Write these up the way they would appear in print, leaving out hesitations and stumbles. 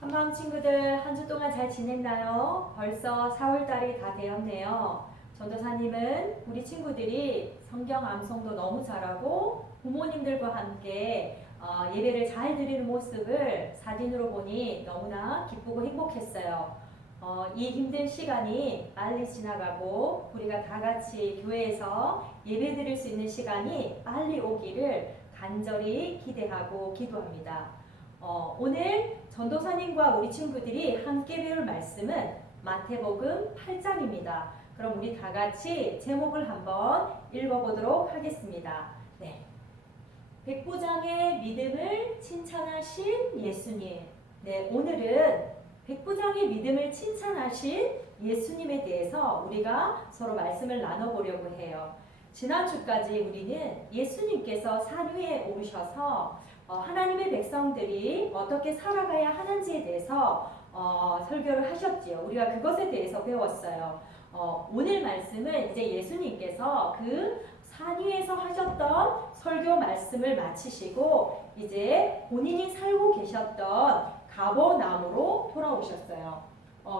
한마음 친구들, 한 주 동안 잘 지냈나요? 벌써 4월달이 다 되었네요. 전도사님은 우리 친구들이 성경 암송도 너무 잘하고 부모님들과 함께 예배를 잘 드리는 모습을 사진으로 보니 너무나 기쁘고 행복했어요. 이 힘든 시간이 빨리 지나가고 우리가 다 같이 교회에서 예배 드릴 수 있는 시간이 빨리 오기를 간절히 기대하고 기도합니다. 오늘 전도사님과 우리 친구들이 함께 배울 말씀은 마태복음 8장입니다. 그럼 우리 다 같이 제목을 한번 읽어보도록 하겠습니다. 네. 백부장의 믿음을 칭찬하신 예수님. 네, 오늘은 백부장의 믿음을 칭찬하신 예수님에 대해서 우리가 서로 말씀을 나눠보려고 해요. 지난주까지 우리는 예수님께서 산 위에 오르셔서 하나님의 백성들이 어떻게 살아가야 하는지에 대해서 설교를 하셨지요. 우리가 그것에 대해서 배웠어요. 오늘 말씀은 이제 예수님께서 그 산 위에서 하셨던 설교 말씀을 마치시고 이제 본인이 살고 계셨던 가버나움으로 돌아오셨어요.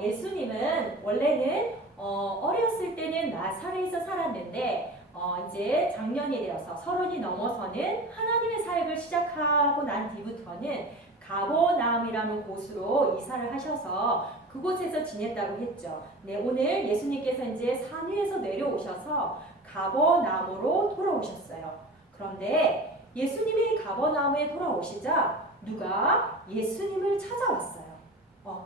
예수님은 원래는 어렸을 때는 나사렛에서 살았는데 이제 장년이 되어서 30이 넘어서는 하나님의 사역을 시작하고 난 뒤부터는 가버나움이라는 곳으로 이사를 하셔서 그곳에서 지냈다고 했죠. 네, 오늘 예수님께서 이제 산 위에서 내려오셔서 가버나움으로 돌아오셨어요. 그런데 예수님이 가버나움에 돌아오시자 누가 예수님을 찾아왔어요.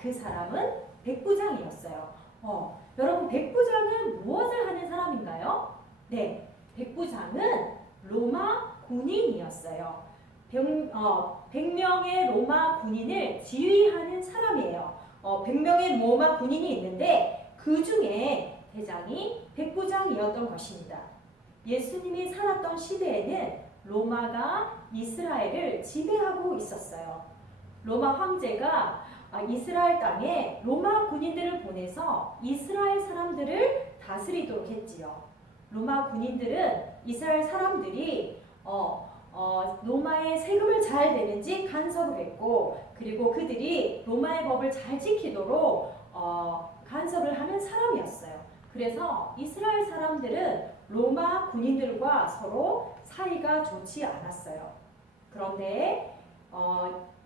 그 사람은 백부장이었어요. 여러분, 백부장은 무엇을 하는 사람인가요? 네, 백부장은 로마 군인이었어요. 100명의 로마 군인을 지휘하는 사람이에요. 100명의 로마 군인이 있는데 그 중에 대장이 백부장이었던 것입니다. 예수님이 살았던 시대에는 로마가 이스라엘을 지배하고 있었어요. 로마 황제가 이스라엘 땅에 로마 군인들을 보내서 이스라엘 사람들을 다스리도록 했지요. 로마 군인들은 이스라엘 사람들이 로마의 세금을 잘 내는지 간섭을 했고, 그리고 그들이 로마의 법을 잘 지키도록 간섭을 하는 사람이었어요. 그래서 이스라엘 사람들은 로마 군인들과 서로 사이가 좋지 않았어요. 그런데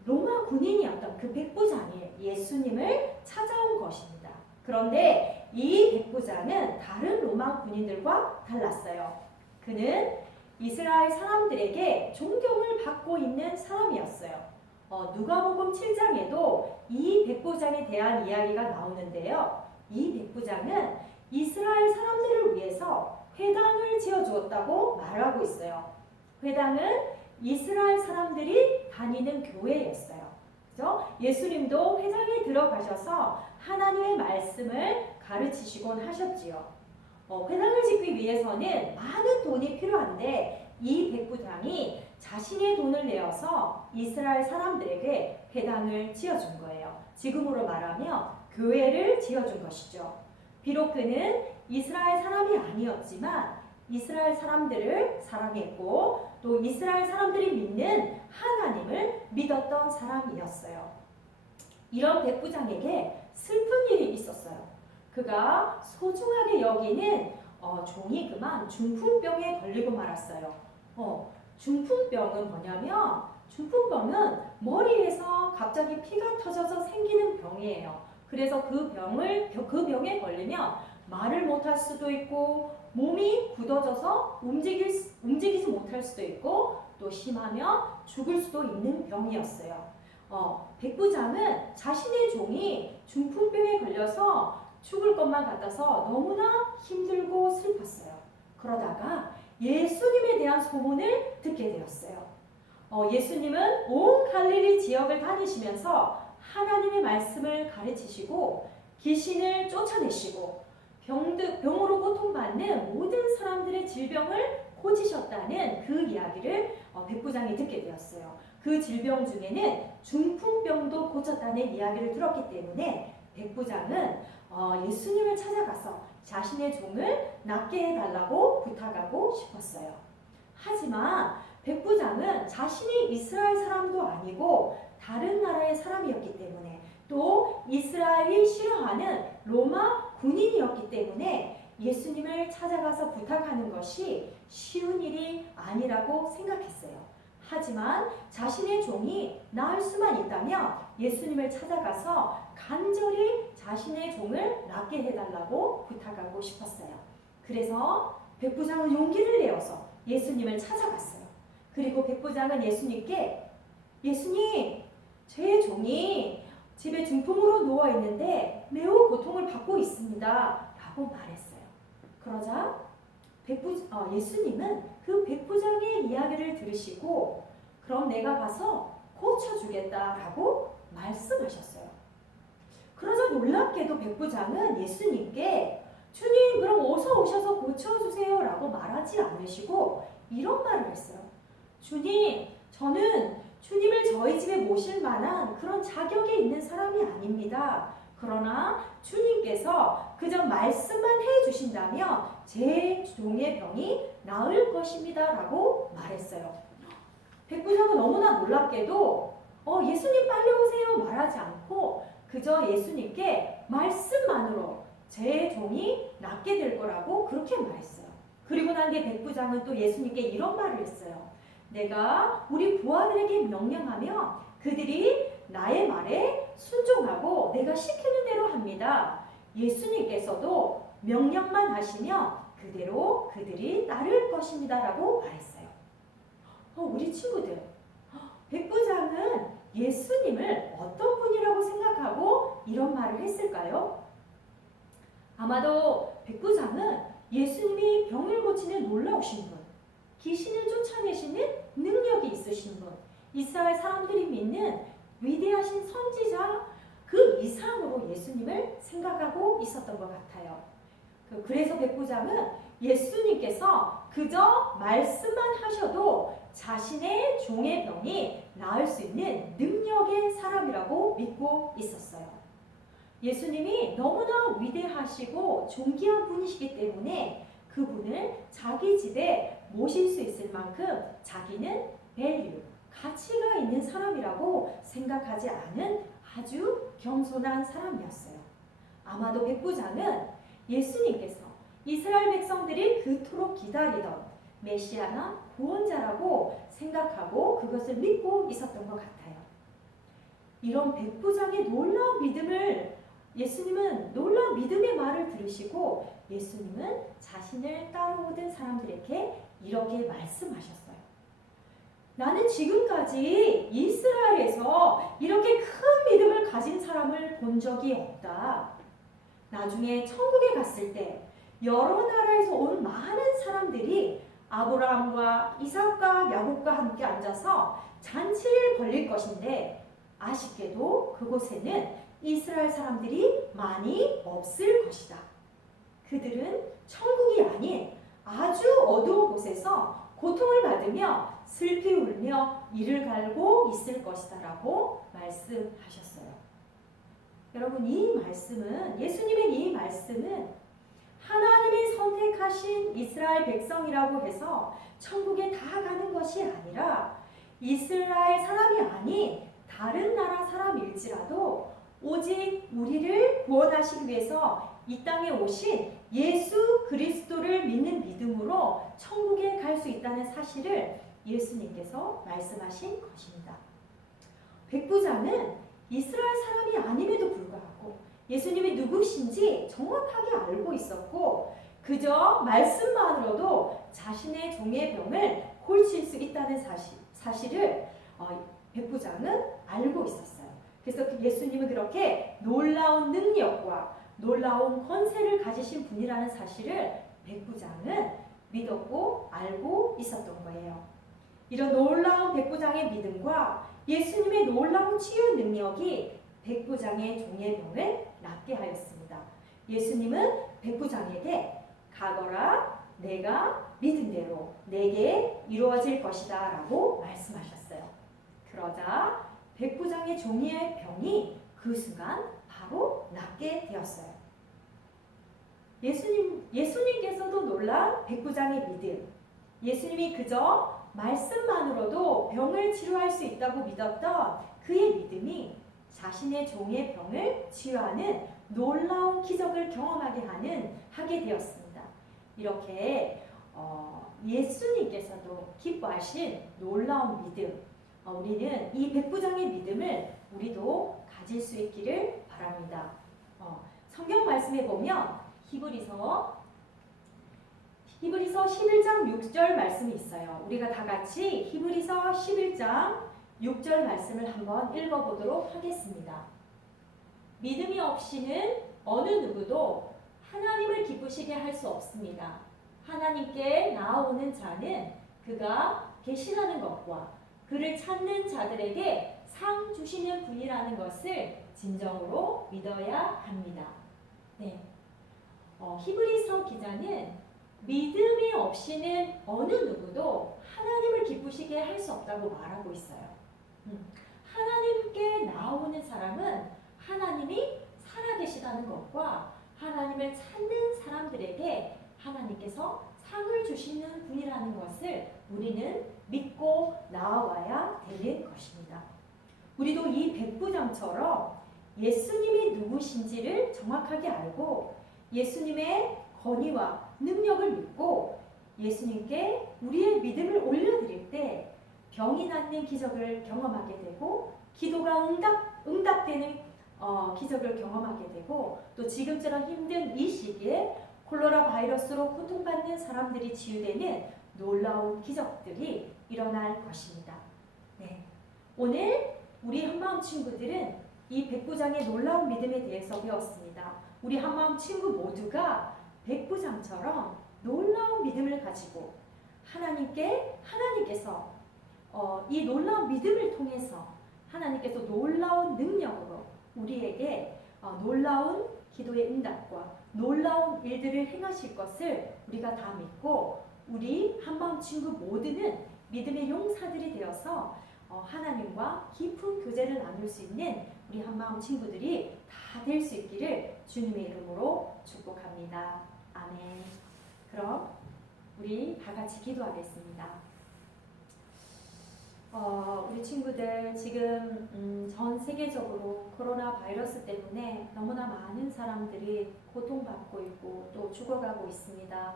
로마 군인이었던 그 백부장이 예수님을 찾아온 것입니다. 그런데 이 백부장은 다른 로마 군인들과 달랐어요. 그는 이스라엘 사람들에게 존경을 받고 있는 사람이었어요. 누가복음 7장에도 이 백부장에 대한 이야기가 나오는데요. 이 백부장은 이스라엘 사람들을 위해서 회당을 지어주었다고 말하고 있어요. 회당은 이스라엘 사람들이 다니는 교회였어요. 그죠? 예수님도 회당에 들어가셔서 하나님의 말씀을 가르치시곤 하셨지요. 회당을 짓기 위해서는 많은 돈이 필요한데 이 백부장이 자신의 돈을 내어서 이스라엘 사람들에게 회당을 지어준 거예요. 지금으로 말하면 교회를 지어준 것이죠. 비록 그는 이스라엘 사람이 아니었지만 이스라엘 사람들을 사랑했고 또 이스라엘 사람들이 믿는 하나님을 믿었던 사람이었어요. 이런 백부장에게 슬픈 일이 있었어요. 그가 소중하게 여기는 종이 그만 중풍병에 걸리고 말았어요. 중풍병은 뭐냐면 중풍병은 머리에서 갑자기 피가 터져서 생기는 병이에요. 그래서 그 병에 걸리면 말을 못할 수도 있고 몸이 굳어져서 움직이지 못할 수도 있고 또 심하면 죽을 수도 있는 병이었어요. 백부장은 자신의 종이 중풍병에 걸려서 죽을 것만 같아서 너무나 힘들고 슬펐어요. 그러다가 예수님에 대한 소문을 듣게 되었어요. 예수님은 온 갈릴리 지역을 다니시면서 하나님의 말씀을 가르치시고 귀신을 쫓아내시고 병으로 고통받는 모든 사람들의 질병을 고치셨다는 그 이야기를 백부장이 듣게 되었어요. 그 질병 중에는 중풍병도 고쳤다는 이야기를 들었기 때문에 백부장은 예수님을 찾아가서 자신의 종을 낫게 해달라고 부탁하고 싶었어요. 하지만 백부장은 자신이 이스라엘 사람도 아니고 다른 나라의 사람이었기 때문에 많은 로마 군인이었기 때문에 예수님을 찾아가서 부탁하는 것이 쉬운 일이 아니라고 생각했어요. 하지만 자신의 종이 나을 수만 있다면 예수님을 찾아가서 간절히 자신의 종을 낫게 해달라고 부탁하고 싶었어요. 그래서 백부장은 용기를 내어서 예수님을 찾아갔어요. 그리고 백부장은 예수님께 예수님, 제 종이 집에 중풍으로 누워있는데 매우 고통을 받고 있습니다 라고 말했어요. 그러자 예수님은 그 백부장의 이야기를 들으시고 그럼 내가 가서 고쳐주겠다라고 말씀하셨어요. 그러자 놀랍게도 백부장은 예수님께 주님 그럼 어서 오셔서 고쳐주세요 라고 말하지 않으시고 이런 말을 했어요. 주님, 저는 주님을 저희 집에 모실 만한 그런 자격이 있는 사람이 아닙니다. 그러나 주님께서 그저 말씀만 해주신다면 제 종의 병이 나을 것입니다 라고 말했어요. 백부장은 너무나 놀랍게도 예수님 빨리 오세요 말하지 않고 그저 예수님께 말씀만으로 제 종이 낫게 될 거라고 그렇게 말했어요. 그리고 난 뒤에 백부장은 또 예수님께 이런 말을 했어요. 내가 우리 부하들에게 명령하면 그들이 나의 말에 순종하고 내가 시키는 대로 합니다. 예수님께서도 명령만 하시면 그대로 그들이 따를 것입니다 라고 말했어요. 우리 친구들, 백부장은 예수님을 어떤 분이라고 생각하고 이런 말을 했을까요? 아마도 백부장은 예수님이 병을 고치는 놀라우신 분, 귀신을 쫓아내시는 능력이 있으신 분, 이스라엘 사람들이 믿는 위대하신 선지자 그 이상으로 예수님을 생각하고 있었던 것 같아요. 그래서 백부장은 예수님께서 그저 말씀만 하셔도 자신의 종의 병이 나을 수 있는 능력의 사람이라고 믿고 있었어요. 예수님이 너무나 위대하시고 존귀한 분이시기 때문에 그분을 자기 집에 모실 수 있을 만큼 자기는 밸류, 가치가 있는 사람이라고 생각하지 않은 아주 겸손한 사람이었어요. 아마도 백부장은 예수님께서 이스라엘 백성들이 그토록 기다리던 메시아나 구원자라고 생각하고 그것을 믿고 있었던 것 같아요. 이런 백부장의 놀라운 믿음을 예수님은 놀라운 믿음의 말을 들으시고 예수님은 자신을 따라오던 사람들에게 이렇게 말씀하셨어요. 나는 지금까지 이스라엘에서 이렇게 큰 믿음을 가진 사람을 본 적이 없다. 나중에 천국에 갔을 때 여러 나라에서 온 많은 사람들이 아브라함과 이삭과 야곱과 함께 앉아서 잔치를 벌릴 것인데 아쉽게도 그곳에는 이스라엘 사람들이 많이 없을 것이다. 그들은 천국이 아닌 아주 어두운 곳에서 고통을 받으며 슬피 울며 이를 갈고 있을 것이다 라고 말씀하셨어요. 여러분, 이 말씀은, 예수님의 이 말씀은 하나님이 선택하신 이스라엘 백성이라고 해서 천국에 다 가는 것이 아니라 이스라엘 사람이 아닌 다른 나라 사람일지라도 오직 우리를 구원하시기 위해서 이 땅에 오신 예수 그리스도를 믿는 믿음으로 천국에 갈 수 있다는 사실을 예수님께서 말씀하신 것입니다. 백부장은 이스라엘 사람이 아님에도 불구하고 예수님이 누구신지 정확하게 알고 있었고 그저 말씀만으로도 자신의 종의 병을 고칠 수 있다는 사실을 백부장은 알고 있었어요. 그래서 예수님은 그렇게 놀라운 능력과 놀라운 권세를 가지신 분이라는 사실을 백부장은 믿었고 알고 있었던 거예요. 이런 놀라운 백부장의 믿음과 예수님의 놀라운 치유 능력이 백부장의 종의 병을 낫게 하였습니다. 예수님은 백부장에게 가거라, 내가 믿은 대로 내게 이루어질 것이다 라고 말씀하셨어요. 그러자 백부장의 종의 병이 그 순간 바로 낫게 되었어요. 예수님께서도 놀란 백부장의 믿음, 예수님이 그저 말씀만으로도 병을 치료할 수 있다고 믿었던 그의 믿음이 자신의 종의 병을 치유하는 놀라운 기적을 경험하게 하게 되었습니다. 이렇게 예수님께서도 기뻐하신 놀라운 믿음, 우리는 이 백부장의 믿음을 우리도 가질 수 있기를 바랍니다. 성경 말씀에 보면 히브리서 11장 6절 말씀이 있어요. 우리가 다 같이 히브리서 11장 6절 말씀을 한번 읽어보도록 하겠습니다. 믿음이 없이는 어느 누구도 하나님을 기쁘시게 할 수 없습니다. 하나님께 나아오는 자는 그가 계시라는 것과 그를 찾는 자들에게 상 주시는 분이라는 것을 진정으로 믿어야 합니다. 네. 히브리서 기자는 믿음이 없이는 어느 누구도 하나님을 기쁘시게 할 수 없다고 말하고 있어요. 하나님께 나아오는 사람은 하나님이 살아계시다는 것과 하나님을 찾는 사람들에게 하나님께서 상을 주시는 분이라는 것을 우리는 믿고 나아와야 되는 것입니다. 우리도 이 백부장처럼 예수님이 누구신지를 정확하게 알고 예수님의 권위와 능력을 믿고 예수님께 우리의 믿음을 올려드릴 때 병이 낫는 기적을 경험하게 되고 기도가 응답되는 기적을 경험하게 되고 또 지금처럼 힘든 이 시기에 콜레라 바이러스로 고통받는 사람들이 치유되는 놀라운 기적들이 일어날 것입니다. 네. 오늘 우리 한마음 친구들은 이 백부장의 놀라운 믿음에 대해서 배웠습니다. 우리 한마음 친구 모두가 백부장처럼 놀라운 믿음을 가지고 하나님께서 이 놀라운 믿음을 통해서 하나님께서 놀라운 능력으로 우리에게 놀라운 기도의 응답과 놀라운 일들을 행하실 것을 우리가 다 믿고 우리 한마음 친구 모두는 믿음의 용사들이 되어서 하나님과 깊은 교제를 나눌 수 있는 우리 한마음 친구들이 다 될 수 있기를 주님의 이름으로 축복합니다. 아멘. 그럼 우리 다 같이 기도하겠습니다. 우리 친구들 지금 전 세계적으로 코로나 바이러스 때문에 너무나 많은 사람들이 고통받고 있고 또 죽어가고 있습니다.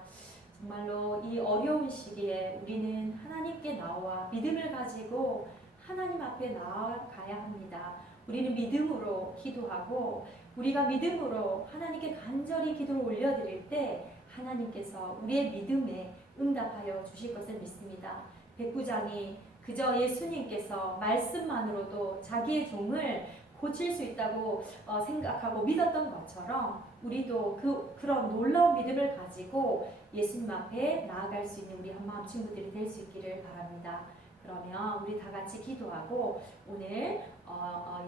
정말로 이 어려운 시기에 우리는 하나님께 나와 믿음을 가지고 하나님 앞에 나아가야 합니다. 우리는 믿음으로 기도하고 우리가 믿음으로 하나님께 간절히 기도를 올려드릴 때 하나님께서 우리의 믿음에 응답하여 주실 것을 믿습니다. 백부장이 그저 예수님께서 말씀만으로도 자기의 종을 고칠 수 있다고 생각하고 믿었던 것처럼 우리도 그런 놀라운 믿음을 가지고 예수님 앞에 나아갈 수 있는 우리 한마음 친구들이 될 수 있기를 바랍니다. 그러면 우리 다 같이 기도하고 오늘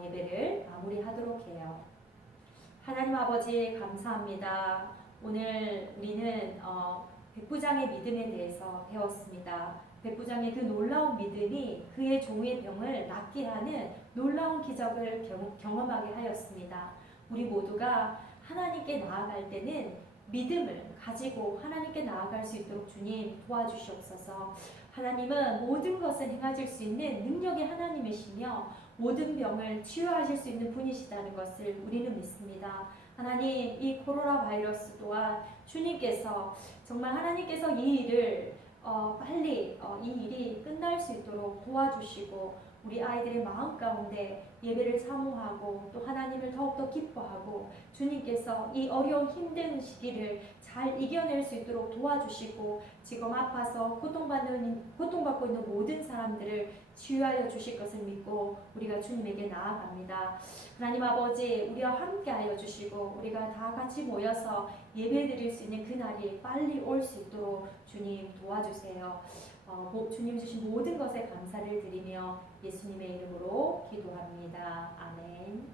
예배를 마무리하도록 해요. 하나님 아버지 감사합니다. 오늘 우리는 백부장의 믿음에 대해서 배웠습니다. 백부장의 그 놀라운 믿음이 그의 종의 병을 낫게 하는 놀라운 기적을 경험하게 하였습니다. 우리 모두가 하나님께 나아갈 때는 믿음을 가지고 하나님께 나아갈 수 있도록 주님 도와주시옵소서. 하나님은 모든 것을 행하실 수 있는 능력의 하나님이시며 모든 병을 치유하실 수 있는 분이시다는 것을 우리는 믿습니다. 하나님, 이 코로나 바이러스 또한 주님께서 정말 하나님께서 이 일을 빨리 이 일이 끝날 수 있도록 도와주시고 우리 아이들의 마음 가운데 예배를 사모하고 또 하나님을 더욱더 기뻐하고 주님께서 이 어려운 힘든 시기를 잘 이겨낼 수 있도록 도와주시고 지금 아파서 고통받고 있는 모든 사람들을 치유하여 주실 것을 믿고 우리가 주님에게 나아갑니다. 하나님 아버지, 우리와 함께하여 주시고 우리가 다 같이 모여서 예배드릴 수 있는 그날이 빨리 올 수 있도록 주님 도와주세요. 주님 주신 모든 것에 감사를 드리며 예수님의 이름으로 기도합니다. 아멘.